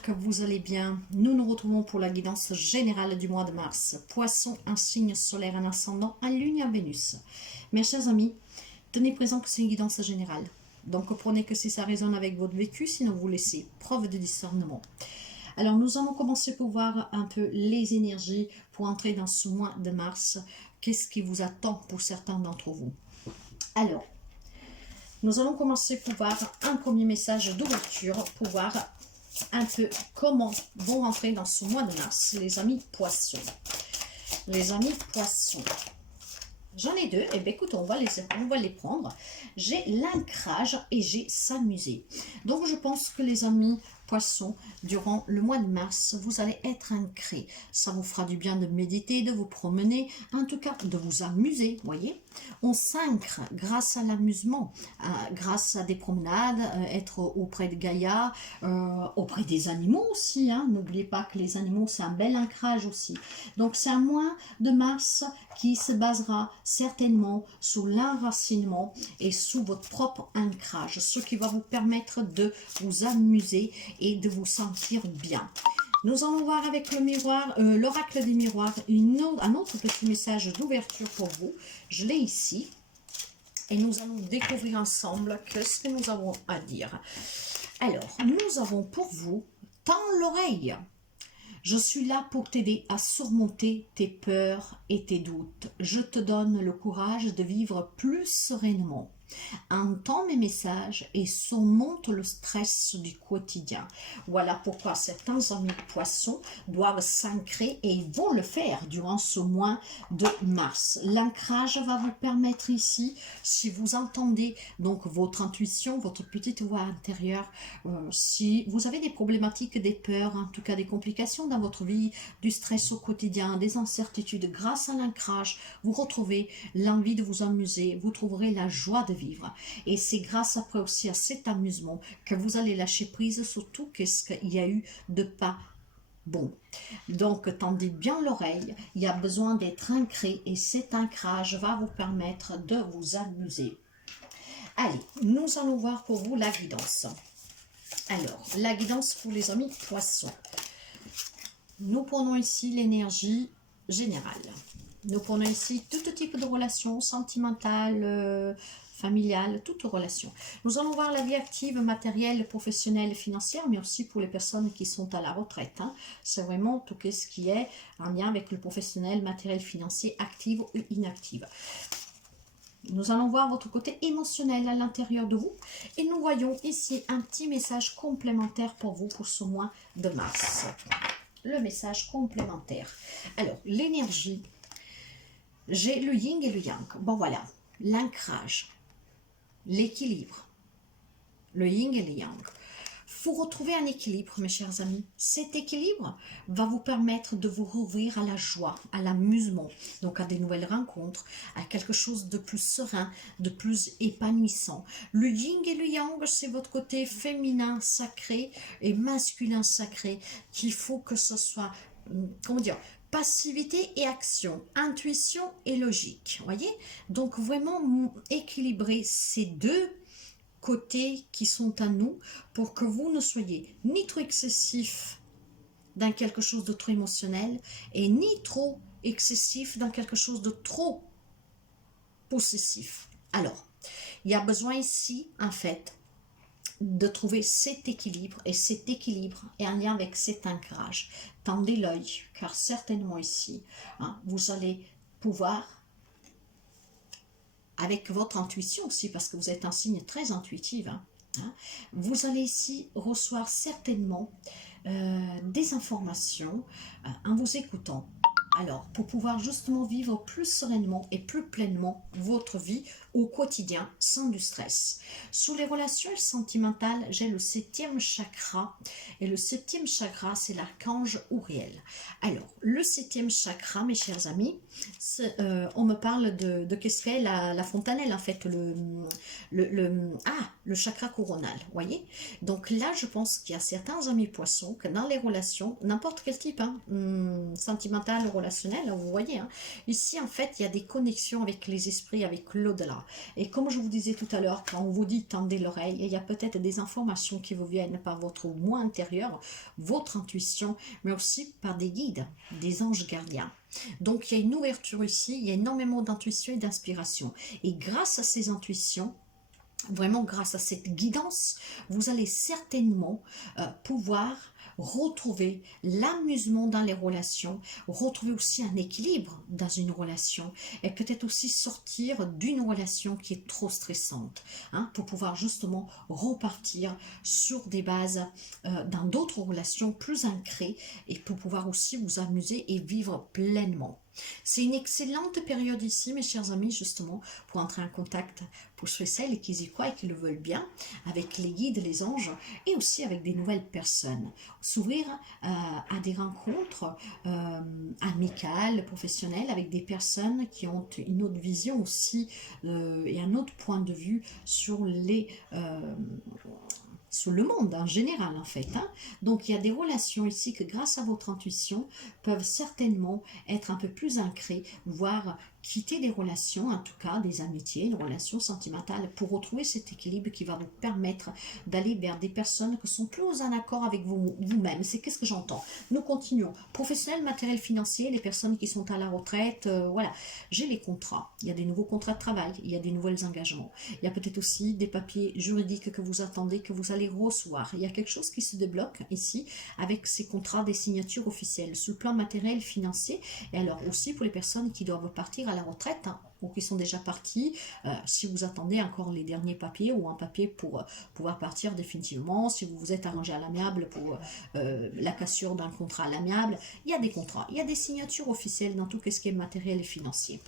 j'espère que vous allez bien. Nous nous retrouvons pour la guidance générale du mois de mars. Poisson, un signe solaire, un ascendant, un lune, un Vénus. Mes chers amis, tenez présent que c'est une guidance générale. Donc prenez que si ça résonne avec votre vécu, sinon vous laissez preuve de discernement. Alors nous allons commencer pour voir un peu les énergies pour entrer dans ce mois de mars. Qu'est-ce qui vous attend pour certains d'entre vous? Alors, nous allons commencer pour voir un premier message d'ouverture, pour voir un peu comment vont rentrer dans ce mois de mars les amis poissons. Les amis poissons. J'en ai deux, et bien écoute, on va les prendre. J'ai l'ancrage et j'ai s'amuser. Donc je pense que les amis poissons, durant le mois de mars, vous allez être ancrés. Ça vous fera du bien de méditer, de vous promener, en tout cas de vous amuser, voyez. On s'ancre grâce à l'amusement, grâce à des promenades, être auprès de Gaïa, auprès des animaux aussi. Hein. N'oubliez pas que les animaux, c'est un bel ancrage aussi. Donc c'est un mois de mars qui se basera certainement sous l'enracinement et sous votre propre ancrage, ce qui va vous permettre de vous amuser et de vous sentir bien. Nous allons voir avec le miroir, l'oracle des miroirs, un autre petit message d'ouverture pour vous. Je l'ai ici. Et nous allons découvrir ensemble ce que nous avons à dire. Alors, nous avons pour vous, tends l'oreille. Je suis là pour t'aider à surmonter tes peurs et tes doutes. Je te donne le courage de vivre plus sereinement. Entends mes messages et surmonte le stress du quotidien. Voilà pourquoi certains amis poissons doivent s'ancrer et ils vont le faire durant ce mois de mars. L'ancrage va vous permettre ici, si vous entendez donc votre intuition, votre petite voix intérieure, si vous avez des problématiques, des peurs, en tout cas des complications dans votre vie, du stress au quotidien, des incertitudes, grâce à l'ancrage, vous retrouvez l'envie de vous amuser, vous trouverez la joie de vivre. Et c'est grâce après aussi à cet amusement que vous allez lâcher prise sur tout ce qu'il y a eu de pas bon. Donc tendez bien l'oreille, il y a besoin d'être ancré et cet ancrage va vous permettre de vous amuser. Allez, nous allons voir pour vous la guidance. Alors, la guidance pour les amis poissons. Nous prenons ici l'énergie générale. Nous prenons ici tout type de relations sentimentales, familiales, toute relation. Nous allons voir la vie active, matérielle, professionnelle, financière, mais aussi pour les personnes qui sont à la retraite. Hein. C'est vraiment tout ce qui est en lien avec le professionnel, matériel, financier, active ou inactive. Nous allons voir votre côté émotionnel à l'intérieur de vous. Et nous voyons ici un petit message complémentaire pour vous pour ce mois de mars. Le message complémentaire. Alors, l'énergie. J'ai le yin et le yang. Bon voilà, l'ancrage, l'équilibre, le yin et le yang. Faut retrouver un équilibre, mes chers amis. Cet équilibre va vous permettre de vous rouvrir à la joie, à l'amusement, donc à des nouvelles rencontres, à quelque chose de plus serein, de plus épanouissant. Le yin et le yang, c'est votre côté féminin sacré et masculin sacré, qu'il faut que ce soit, comment dire, passivité et action, intuition et logique, voyez. Donc vraiment équilibrer ces deux côtés qui sont à nous pour que vous ne soyez ni trop excessif dans quelque chose de trop émotionnel et ni trop excessif dans quelque chose de trop possessif. Alors, il y a besoin ici, en fait, de trouver cet équilibre, et cet équilibre est en lien avec cet ancrage. Tendez l'œil, car certainement ici, hein, vous allez pouvoir, avec votre intuition aussi, parce que vous êtes un signe très intuitif, hein, vous allez ici recevoir certainement des informations en vous écoutant. Alors, pour pouvoir justement vivre plus sereinement et plus pleinement votre vie au quotidien, sans du stress. Sous les relations sentimentales, j'ai le 7e chakra. Et le 7e chakra, c'est l'archange Uriel. Alors, le 7e chakra, mes chers amis, on me parle de qu'est-ce qu'est la fontanelle, en fait, le chakra coronal, voyez. Donc là, je pense qu'il y a certains amis poissons que dans les relations, n'importe quel type, hein, sentimental, relationnel, vous voyez, hein, ici, en fait, il y a des connexions avec les esprits, avec l'au-delà. pas. Et comme je vous disais tout à l'heure, quand on vous dit tendez l'oreille, il y a peut-être des informations qui vous viennent par votre moi intérieur, votre intuition, mais aussi par des guides, des anges gardiens. Donc il y a une ouverture ici, il y a énormément d'intuition et d'inspiration. Et grâce à ces intuitions, vraiment grâce à cette guidance, vous allez certainement pouvoir retrouver l'amusement dans les relations, retrouver aussi un équilibre dans une relation et peut-être aussi sortir d'une relation qui est trop stressante, hein, pour pouvoir justement repartir sur des bases dans d'autres relations plus ancrées et pour pouvoir aussi vous amuser et vivre pleinement. C'est une excellente période ici, mes chers amis, justement, pour entrer en contact pour ceux et celles qui y croient et qui le veulent bien, avec les guides, les anges, et aussi avec des nouvelles personnes. S'ouvrir à des rencontres amicales, professionnelles, avec des personnes qui ont une autre vision aussi et un autre point de vue sur sur le monde en général en fait. Hein. Donc il y a des relations ici que grâce à votre intuition peuvent certainement être un peu plus ancrées, voire quitter des relations, en tout cas des amitiés, une relation sentimentale, pour retrouver cet équilibre qui va vous permettre d'aller vers des personnes qui sont plus en accord avec vous-même. C'est qu'est-ce que j'entends. Nous continuons. Professionnel, matériel financier, les personnes qui sont à la retraite, voilà. J'ai les contrats. Il y a des nouveaux contrats de travail, il y a des nouveaux engagements. Il y a peut-être aussi des papiers juridiques que vous attendez, que vous allez recevoir. Il y a quelque chose qui se débloque ici avec ces contrats, des signatures officielles sur le plan matériel, financier. Et alors aussi pour les personnes qui doivent partir à la retraite, hein, ou qui sont déjà partis, si vous attendez encore les derniers papiers ou un papier pour pouvoir partir définitivement, si vous vous êtes arrangé à l'amiable pour la cassure d'un contrat à l'amiable, il y a des contrats, il y a des signatures officielles dans tout ce qui est matériel et financier.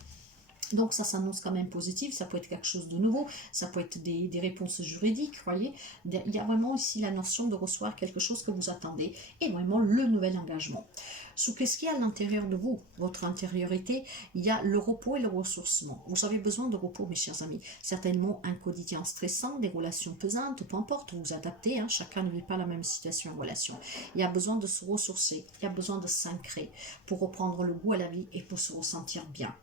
Donc ça s'annonce quand même positif, ça peut être quelque chose de nouveau, ça peut être des réponses juridiques, vous voyez. Il y a vraiment ici la notion de recevoir quelque chose que vous attendez et vraiment le nouvel engagement. Sous qu'est-ce qu'il y a à l'intérieur de vous, votre intériorité, il y a le repos et le ressourcement. Vous avez besoin de repos, mes chers amis. Certainement un quotidien stressant, des relations pesantes, peu importe, vous vous adaptez, hein, chacun ne vit pas la même situation en relation. Il y a besoin de se ressourcer, il y a besoin de s'ancrer pour reprendre le goût à la vie et pour se ressentir bien.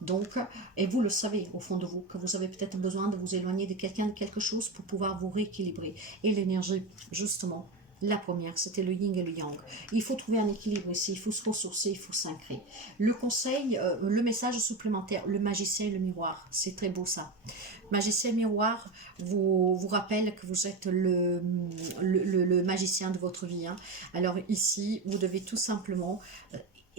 Donc, et vous le savez au fond de vous, que vous avez peut-être besoin de vous éloigner de quelqu'un, de quelque chose pour pouvoir vous rééquilibrer. Et l'énergie, justement, la première, c'était le yin et le yang. Il faut trouver un équilibre ici, il faut se ressourcer, il faut s'ancrer. Le conseil, le message supplémentaire, le magicien et le miroir, c'est très beau ça. Magicien et miroir vous rappelle que vous êtes le magicien de votre vie. Hein. Alors ici, vous devez tout simplement...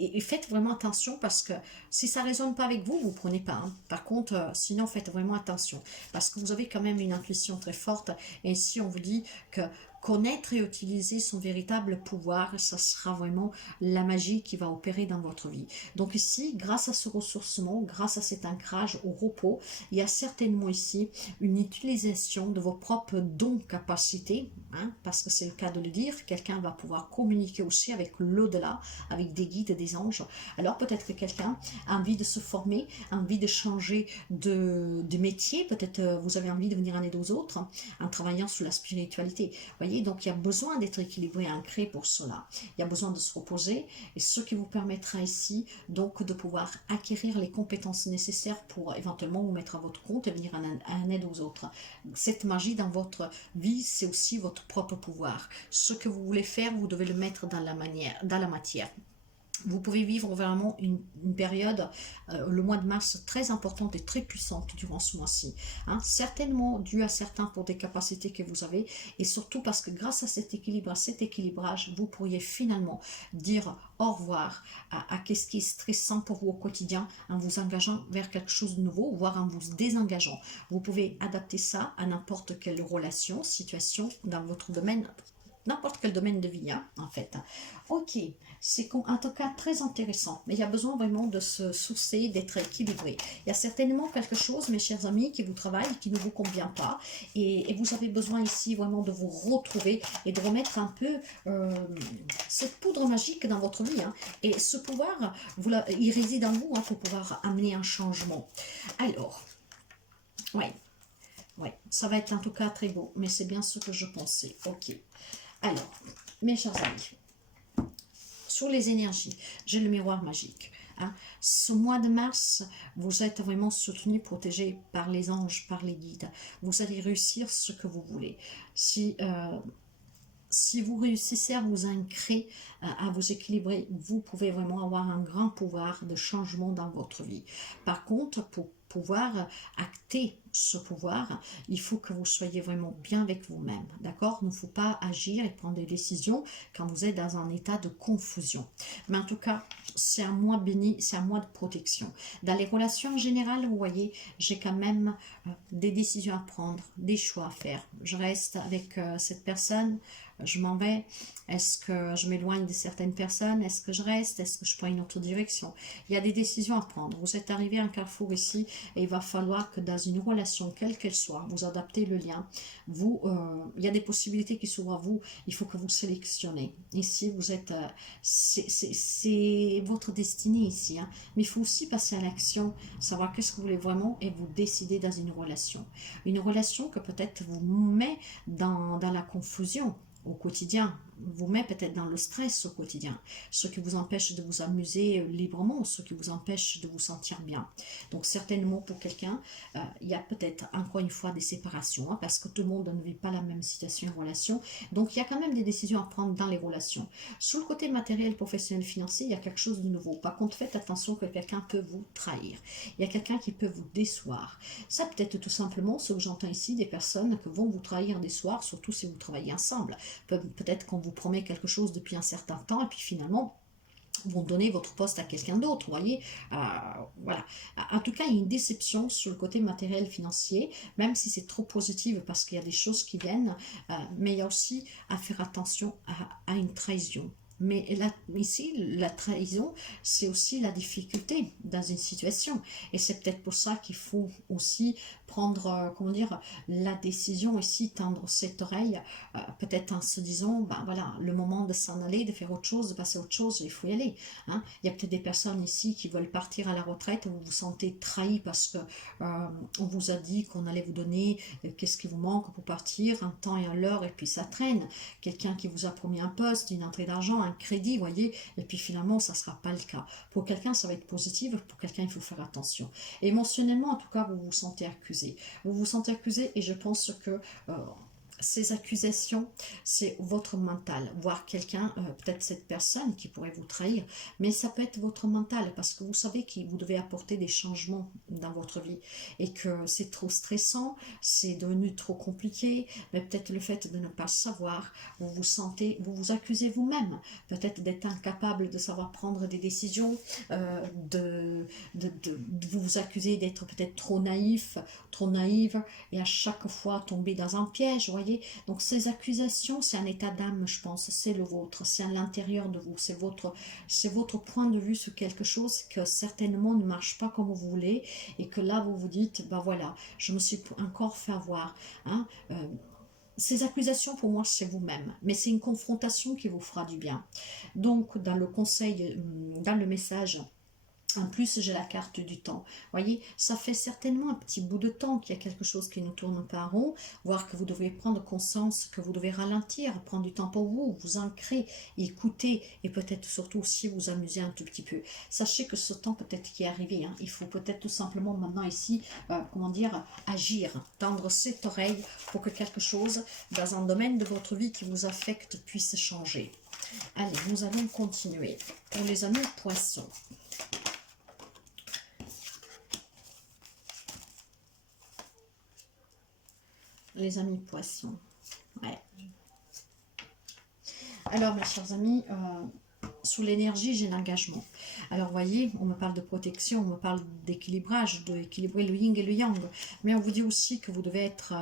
Et faites vraiment attention parce que si ça ne résonne pas avec vous, vous ne prenez pas. Hein. Par contre, sinon, faites vraiment attention. Parce que vous avez quand même une intuition très forte. Et ici, on vous dit que connaître et utiliser son véritable pouvoir, ça sera vraiment la magie qui va opérer dans votre vie. Donc ici, grâce à ce ressourcement, grâce à cet ancrage au repos, il y a certainement ici une utilisation de vos propres dons, capacités, hein, parce que c'est le cas de le dire, quelqu'un va pouvoir communiquer aussi avec l'au-delà, avec des guides et des anges. Alors peut-être que quelqu'un a envie de se former, a envie de changer de métier, peut-être vous avez envie de venir en aide aux autres, hein, en travaillant sur la spiritualité. Voyez, donc il y a besoin d'être équilibré, ancré pour cela. Il y a besoin de se reposer et ce qui vous permettra ici donc de pouvoir acquérir les compétences nécessaires pour éventuellement vous mettre à votre compte et venir en aide aux autres. Cette magie dans votre vie, c'est aussi votre propre pouvoir. Ce que vous voulez faire, vous devez le mettre dans la matière. Vous pouvez vivre vraiment une période, le mois de mars, très importante et très puissante durant ce mois-ci. Hein, certainement dû à certains pour des capacités que vous avez et surtout parce que grâce à cet équilibre, à cet équilibrage, vous pourriez finalement dire au revoir à ce qui est stressant pour vous au quotidien en vous engageant vers quelque chose de nouveau, voire en vous désengageant. Vous pouvez adapter ça à n'importe quelle relation, situation dans votre domaine, n'importe quel domaine de vie, hein, en fait. Ok, c'est en tout cas très intéressant, mais il y a besoin vraiment de se sourcer, d'être équilibré. Il y a certainement quelque chose, mes chers amis, qui vous travaille, qui ne vous convient pas, et vous avez besoin ici vraiment de vous retrouver et de remettre un peu cette poudre magique dans votre vie. Hein. Et ce pouvoir, il réside en vous, hein, pour pouvoir amener un changement. Alors, ouais, ça va être en tout cas très beau, mais c'est bien ce que je pensais. Ok. Alors, mes chers amis, sur les énergies, j'ai le miroir magique. hein. Ce mois de mars, vous êtes vraiment soutenu, protégé par les anges, par les guides. Vous allez réussir ce que vous voulez. Si vous réussissez à vous ancrer, à vous équilibrer, vous pouvez vraiment avoir un grand pouvoir de changement dans votre vie. Par contre, pour pouvoir acter ce pouvoir, il faut que vous soyez vraiment bien avec vous-même, d'accord? Il ne faut pas agir et prendre des décisions quand vous êtes dans un état de confusion. Mais en tout cas, c'est un mois béni, c'est un mois de protection. Dans les relations en général, vous voyez, j'ai quand même des décisions à prendre, des choix à faire. Je reste avec cette personne, je m'en vais, est-ce que je m'éloigne de certaines personnes, est-ce que je reste, est-ce que je prends une autre direction? Il y a des décisions à prendre. Vous êtes arrivé à un carrefour ici et il va falloir que dans une relation, quelle qu'elle soit, vous adaptez le lien. Il y a des possibilités qui s'ouvrent à vous, il faut que vous sélectionnez. Ici, vous êtes, c'est votre destinée ici, hein. Mais il faut aussi passer à l'action, savoir qu'est-ce que vous voulez vraiment et vous décider dans une relation. Une relation que peut-être vous met dans la confusion au quotidien, vous met peut-être dans le stress au quotidien, ce qui vous empêche de vous amuser librement, ce qui vous empêche de vous sentir bien. Donc certainement pour quelqu'un, il y a peut-être encore une fois des séparations, hein, parce que tout le monde ne vit pas la même situation en relation, donc il y a quand même des décisions à prendre dans les relations. Sur le côté matériel, professionnel, financier, il y a quelque chose de nouveau. Par contre, faites attention que quelqu'un peut vous trahir. Il y a quelqu'un qui peut vous décevoir. Ça peut être tout simplement, ce que j'entends ici, des personnes qui vont vous trahir des soirs, surtout si vous travaillez ensemble. Peut-être qu'on vous promet quelque chose depuis un certain temps et puis finalement vous donnez votre poste à quelqu'un d'autre, vous voyez, voilà. En tout cas, il y a une déception sur le côté matériel financier, même si c'est trop positif parce qu'il y a des choses qui viennent, mais il y a aussi à faire attention à une trahison. Mais là, ici, la trahison, c'est aussi la difficulté dans une situation. Et c'est peut-être pour ça qu'il faut aussi prendre, comment dire, la décision ici, tendre cette oreille, peut-être en se disant, ben voilà, le moment de s'en aller, de faire autre chose, de passer à autre chose, il faut y aller. Hein. Il y a peut-être des personnes ici qui veulent partir à la retraite, vous vous sentez trahi parce que on vous a dit qu'on allait vous donner qu'est-ce qui vous manque pour partir, un temps et un l'heure, et puis ça traîne. Quelqu'un qui vous a promis un poste, une entrée d'argent, un crédit, vous voyez, et puis finalement, ça ne sera pas le cas. Pour quelqu'un, ça va être positif, pour quelqu'un, il faut faire attention. Émotionnellement, en tout cas, vous vous sentez accusé. Vous vous sentez accusé et je pense que ces accusations, c'est votre mental, voire quelqu'un, peut-être cette personne qui pourrait vous trahir, mais ça peut être votre mental parce que vous savez que vous devez apporter des changements dans votre vie et que c'est trop stressant, c'est devenu trop compliqué, mais peut-être le fait de ne pas savoir, vous vous sentez, vous vous accusez vous-même, peut-être d'être incapable de savoir prendre des décisions, de vous vous accusez d'être peut-être trop naïf, trop naïve et à chaque fois tomber dans un piège, vous voyez. Donc ces accusations, c'est un état d'âme, je pense, c'est le vôtre, c'est à l'intérieur de vous, c'est votre point de vue sur quelque chose que certainement ne marche pas comme vous voulez et que là vous vous dites, ben voilà, je me suis encore fait avoir, hein, ces accusations, pour moi, c'est vous-même, mais c'est une confrontation qui vous fera du bien. Donc, dans le conseil, dans le message, en plus, j'ai la carte du temps. Voyez, ça fait certainement un petit bout de temps qu'il y a quelque chose qui ne tourne pas rond, voire que vous devez prendre conscience, que vous devez ralentir, prendre du temps pour vous, vous ancrer, écouter et peut-être surtout aussi vous amuser un tout petit peu. Sachez que ce temps peut-être qui est arrivé, hein, il faut peut-être tout simplement maintenant ici, comment dire, agir, tendre cette oreille pour que quelque chose dans un domaine de votre vie qui vous affecte puisse changer. Allez, nous allons continuer. Pour les amis poissons. Les amis poissons. Ouais. Alors, mes chers amis, sous l'énergie, j'ai l'engagement. Alors, vous voyez, on me parle de protection, on me parle d'équilibrage, d'équilibrer le yin et le yang. Mais on vous dit aussi que vous devez être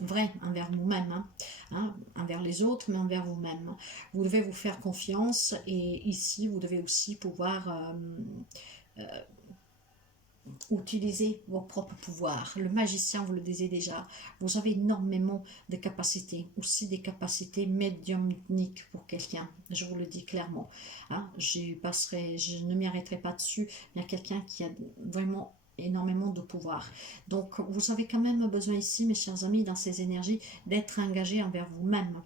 vrai envers vous-même, hein, envers les autres, mais envers vous-même. Vous devez vous faire confiance et ici, vous devez aussi pouvoir utilisez vos propres pouvoirs. Le magicien, vous le disiez déjà, vous avez énormément de capacités, aussi des capacités médiumniques pour quelqu'un, je vous le dis clairement. Hein, je ne m'y arrêterai pas dessus, il y a quelqu'un qui a vraiment énormément de pouvoir. Donc, vous avez quand même besoin ici, mes chers amis, dans ces énergies, d'être engagé envers vous-même.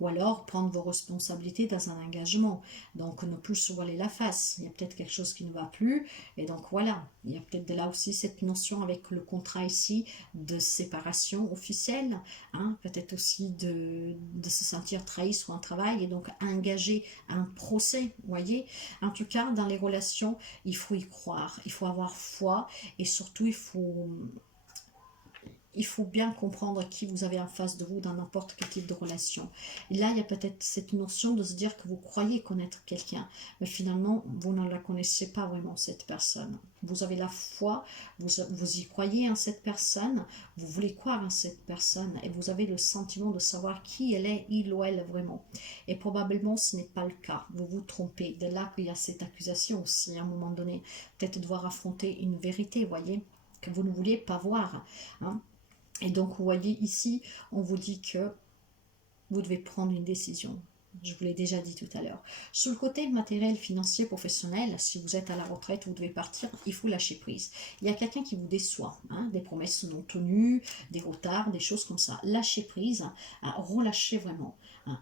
Ou alors prendre vos responsabilités dans un engagement, donc ne plus se voiler la face. Il y a peut-être quelque chose qui ne va plus, et donc voilà, il y a peut-être de là aussi cette notion avec le contrat ici de séparation officielle, peut-être aussi de se sentir trahi sur un travail et donc engager un procès, vous voyez. En tout cas, dans les relations, il faut y croire, il faut avoir foi, et surtout il faut bien comprendre qui vous avez en face de vous dans n'importe quel type de relation. Et là, il y a peut-être cette notion de se dire que vous croyez connaître quelqu'un, mais finalement, vous ne la connaissez pas vraiment, cette personne. Vous avez la foi, vous y croyez en cette personne, vous voulez croire en cette personne, et vous avez le sentiment de savoir qui elle est, il ou elle vraiment. Et probablement, ce n'est pas le cas. Vous vous trompez. De là qu'il y a cette accusation aussi, à un moment donné. Peut-être devoir affronter une vérité, voyez, que vous ne vouliez pas voir. Et donc, vous voyez ici, on vous dit que vous devez prendre une décision. Je vous l'ai déjà dit tout à l'heure. Sur le côté matériel, financier, professionnel, si vous êtes à la retraite, vous devez partir, il faut lâcher prise. Il y a quelqu'un qui vous déçoit, des promesses non tenues, des retards, des choses comme ça. Lâchez prise, relâchez vraiment.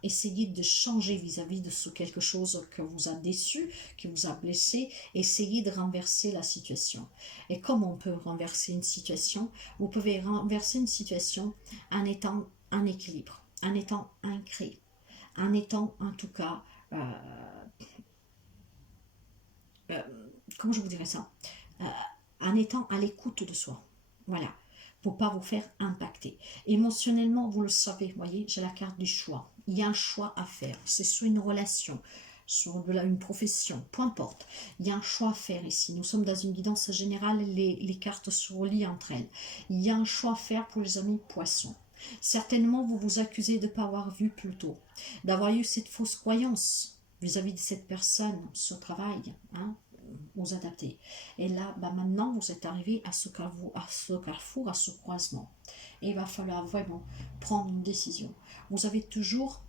Essayez de changer vis-à-vis de ce quelque chose que vous a déçu, qui vous a blessé. Essayez de renverser la situation. Et comment on peut renverser une situation? Vous pouvez renverser une situation en étant en équilibre, en étant ancré, en étant en tout cas, comment je vous dirais ça, en étant à l'écoute de soi. Voilà, pour ne pas vous faire impacter. Émotionnellement, vous le savez, vous voyez, j'ai la carte du choix. Il y a un choix à faire. C'est sur une relation, sur une profession, peu importe. Il y a un choix à faire ici. Nous sommes dans une guidance générale, les cartes se relient entre elles. Il y a un choix à faire pour les amis poissons. Certainement, vous vous accusez de ne pas avoir vu plus tôt, d'avoir eu cette fausse croyance vis-à-vis de cette personne, ce travail, vous adapter. Et là, maintenant, vous êtes arrivé à ce carrefour, à ce croisement. Et il va falloir vraiment prendre une décision. Vous avez toujours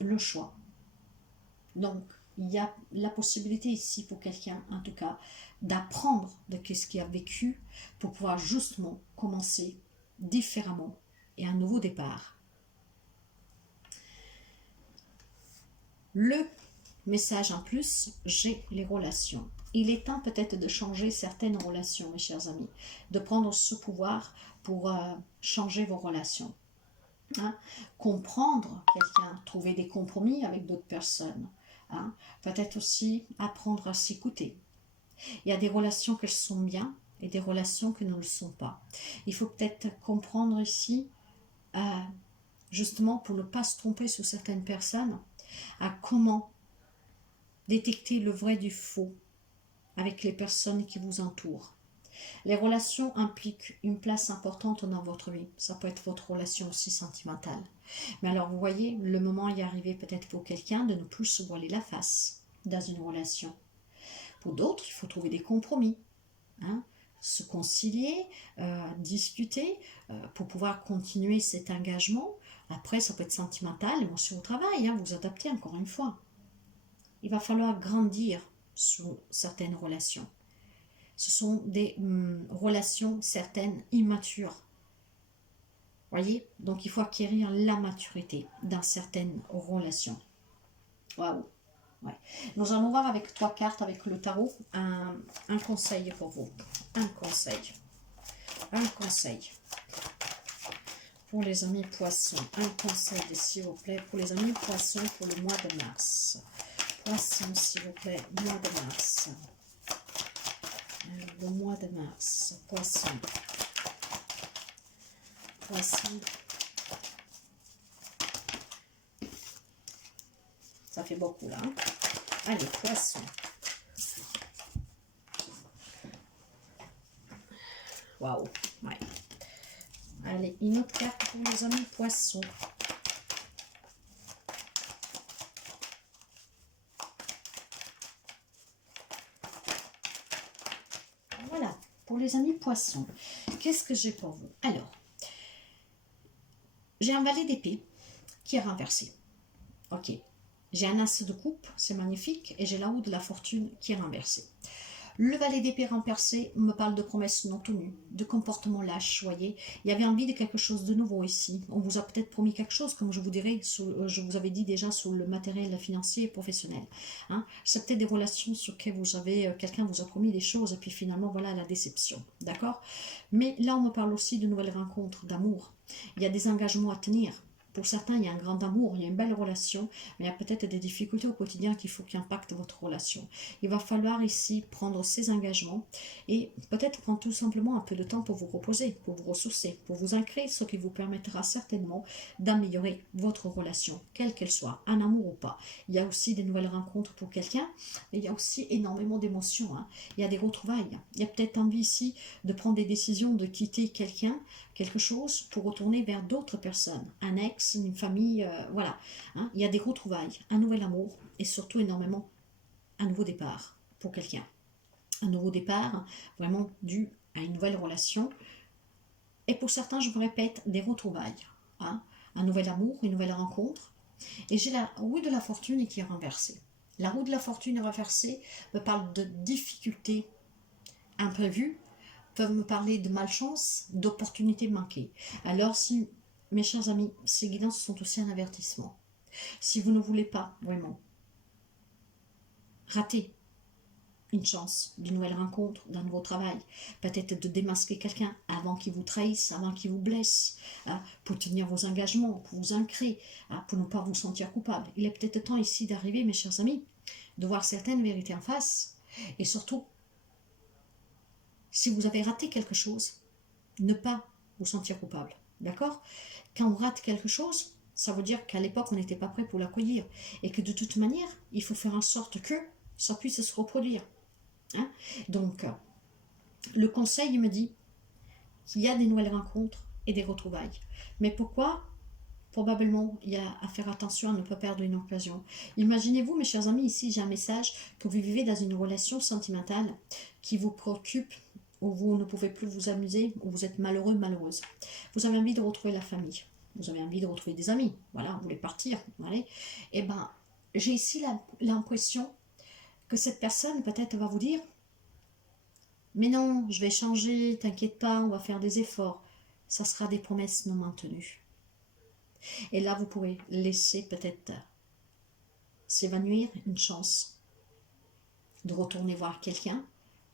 le choix. Donc, il y a la possibilité ici pour quelqu'un, en tout cas, d'apprendre de ce qu'il a vécu pour pouvoir justement commencer différemment et un nouveau départ. Le message en plus, j'ai les relations. Il est temps peut-être de changer certaines relations, mes chers amis, de prendre ce pouvoir pour changer vos relations. Comprendre quelqu'un, trouver des compromis avec d'autres personnes. Peut-être aussi apprendre à s'écouter. Il y a des relations qui sont bien et des relations qui ne le sont pas. Il faut peut-être comprendre ici, justement pour ne pas se tromper sur certaines personnes, à comment détecter le vrai du faux avec les personnes qui vous entourent. Les relations impliquent une place importante dans votre vie. Ça peut être votre relation aussi sentimentale. Mais alors, vous voyez, le moment est arrivé peut-être pour quelqu'un de ne plus se voiler la face dans une relation. Pour d'autres, il faut trouver des compromis. Se concilier, discuter pour pouvoir continuer cet engagement. Après, ça peut être sentimental, mais aussi au travail, vous adaptez encore une fois. Il va falloir grandir sur certaines relations. Ce sont des relations certaines immatures. Voyez? Donc il faut acquérir la maturité dans certaines relations. Waouh! Ouais. Nous allons voir avec 3 cartes, avec le tarot, un conseil pour vous. Un conseil. Pour les amis poissons. Un conseil, s'il vous plaît, pour les amis poissons pour le mois de mars. Poissons, s'il vous plaît, mois de mars. Le mois de mars. Poissons. Ça fait beaucoup là. Allez, poissons. Waouh. Ouais. Allez, une autre carte pour les amis poissons. Voilà, pour les amis poissons. Qu'est-ce que j'ai pour vous? Alors, j'ai un valet d'épée qui est renversé. Ok. J'ai un as de coupe, c'est magnifique. Et j'ai la roue de la fortune qui est renversée. Le valet d'épée renversé me parle de promesses non tenues, de comportement lâche, voyez. Il y avait envie de quelque chose de nouveau ici. On vous a peut-être promis quelque chose, comme je vous dirais, je vous avais dit déjà sur le matériel financier et professionnel. Hein. C'est peut-être des relations sur lesquelles vous avez, quelqu'un vous a promis des choses, et puis finalement, voilà la déception. D'accord? Mais là, on me parle aussi de nouvelles rencontres, d'amour. Il y a des engagements à tenir. Pour certains, il y a un grand amour, il y a une belle relation, mais il y a peut-être des difficultés au quotidien qu'il faut qui impactent votre relation. Il va falloir ici prendre ces engagements et peut-être prendre tout simplement un peu de temps pour vous reposer, pour vous ressourcer, pour vous ancrer, ce qui vous permettra certainement d'améliorer votre relation, quelle qu'elle soit, un amour ou pas. Il y a aussi des nouvelles rencontres pour quelqu'un, mais il y a aussi énormément d'émotions. Hein. Il y a des retrouvailles. Il y a peut-être envie ici de prendre des décisions, de quitter quelqu'un, quelque chose pour retourner vers d'autres personnes, un ex, une famille, voilà. Hein, il y a des retrouvailles, un nouvel amour et surtout énormément un nouveau départ pour quelqu'un. Un nouveau départ vraiment dû à une nouvelle relation. Et pour certains, je vous répète, des retrouvailles. Hein, un nouvel amour, une nouvelle rencontre. Et j'ai la roue de la fortune qui est renversée. La roue de la fortune renversée me parle de difficultés imprévues, peuvent me parler de malchance, d'opportunités manquées. Alors, si, mes chers amis, ces guidances sont aussi un avertissement. Si vous ne voulez pas vraiment rater une chance d'une nouvelle rencontre, d'un nouveau travail, peut-être de démasquer quelqu'un avant qu'il vous trahisse, avant qu'il vous blesse, hein, pour tenir vos engagements, pour vous ancrer, hein, pour ne pas vous sentir coupable. Il est peut-être temps ici d'arriver, mes chers amis, de voir certaines vérités en face et surtout, si vous avez raté quelque chose, ne pas vous sentir coupable. D'accord? Quand on rate quelque chose, ça veut dire qu'à l'époque, on n'était pas prêt pour l'accueillir. Et que de toute manière, il faut faire en sorte que ça puisse se reproduire. Hein? Donc, le conseil me dit qu'il y a des nouvelles rencontres et des retrouvailles. Mais pourquoi? Probablement, il y a à faire attention à ne pas perdre une occasion. Imaginez-vous, mes chers amis, ici j'ai un message que vous vivez dans une relation sentimentale qui vous préoccupe, où vous ne pouvez plus vous amuser, où vous êtes malheureux, malheureuse. Vous avez envie de retrouver la famille, vous avez envie de retrouver des amis, voilà, vous voulez partir, allez. Et ben, j'ai ici l'impression que cette personne peut-être va vous dire, mais non, je vais changer, t'inquiète pas, on va faire des efforts. Ça sera des promesses non maintenues. Et là, vous pourrez laisser peut-être s'évanouir une chance de retourner voir quelqu'un,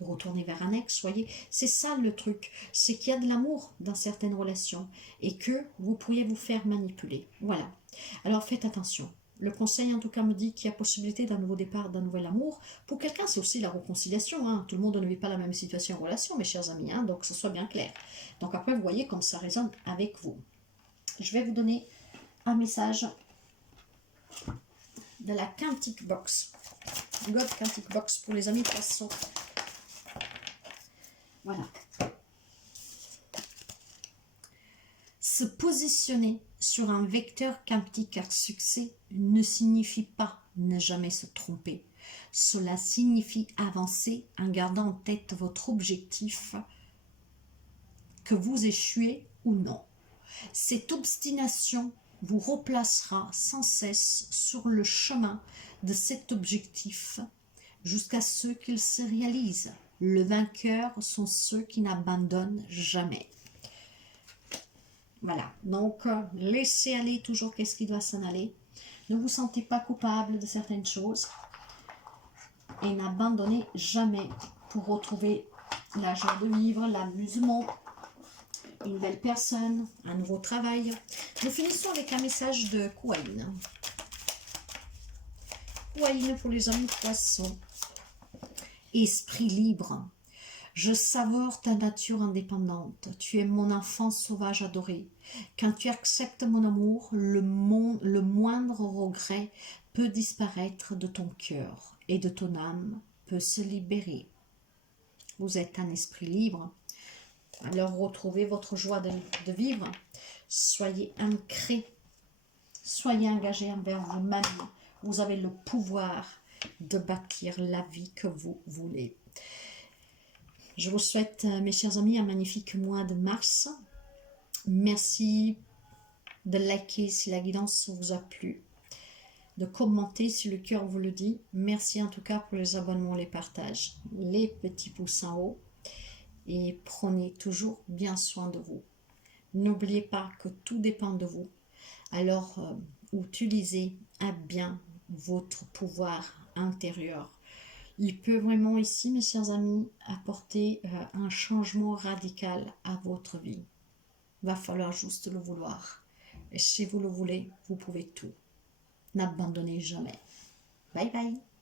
de retourner vers un ex, voyez. C'est ça le truc, c'est qu'il y a de l'amour dans certaines relations et que vous pourriez vous faire manipuler. Voilà. Alors faites attention. Le conseil en tout cas me dit qu'il y a possibilité d'un nouveau départ, d'un nouvel amour. Pour quelqu'un, c'est aussi la réconciliation. Hein. Tout le monde ne vit pas la même situation en relation, mes chers amis, hein, donc que ce soit bien clair. Donc après, vous voyez comme ça résonne avec vous. Je vais vous donner un message de la Quantic Box. God Quantic Box pour les amis poissons. Voilà. Se positionner sur un vecteur quantique à succès ne signifie pas ne jamais se tromper. Cela signifie avancer en gardant en tête votre objectif, que vous échouez ou non. Cette obstination vous replacera sans cesse sur le chemin de cet objectif jusqu'à ce qu'il se réalise. Le vainqueur sont ceux qui n'abandonnent jamais. Voilà, donc laissez aller toujours qu'est-ce qui doit s'en aller. Ne vous sentez pas coupable de certaines choses et n'abandonnez jamais pour retrouver la joie de vivre, l'amusement, une belle personne, un nouveau travail. Nous finissons avec un message de Kuan. Kuan pour les amis poissons. Esprit libre. Je savore ta nature indépendante. Tu es mon enfant sauvage adoré. Quand tu acceptes mon amour, le moindre regret peut disparaître de ton cœur et de ton âme peut se libérer. Vous êtes un esprit libre. Alors retrouvez votre joie de vivre. Soyez ancrés. Soyez engagés envers vous-même. Vous avez le pouvoir de bâtir la vie que vous voulez. Je vous souhaite, mes chers amis, un magnifique mois de mars. Merci de liker si la guidance vous a plu. de commenter si le cœur vous le dit. Merci en tout cas pour les abonnements, les partages, les petits pouces en haut. Et prenez toujours bien soin de vous. N'oubliez pas que tout dépend de vous. Alors, utilisez à bien votre pouvoir intérieur. Il peut vraiment ici, mes chers amis, apporter un changement radical à votre vie. Il va falloir juste le vouloir. Et si vous le voulez, vous pouvez tout. N'abandonnez jamais. Bye bye.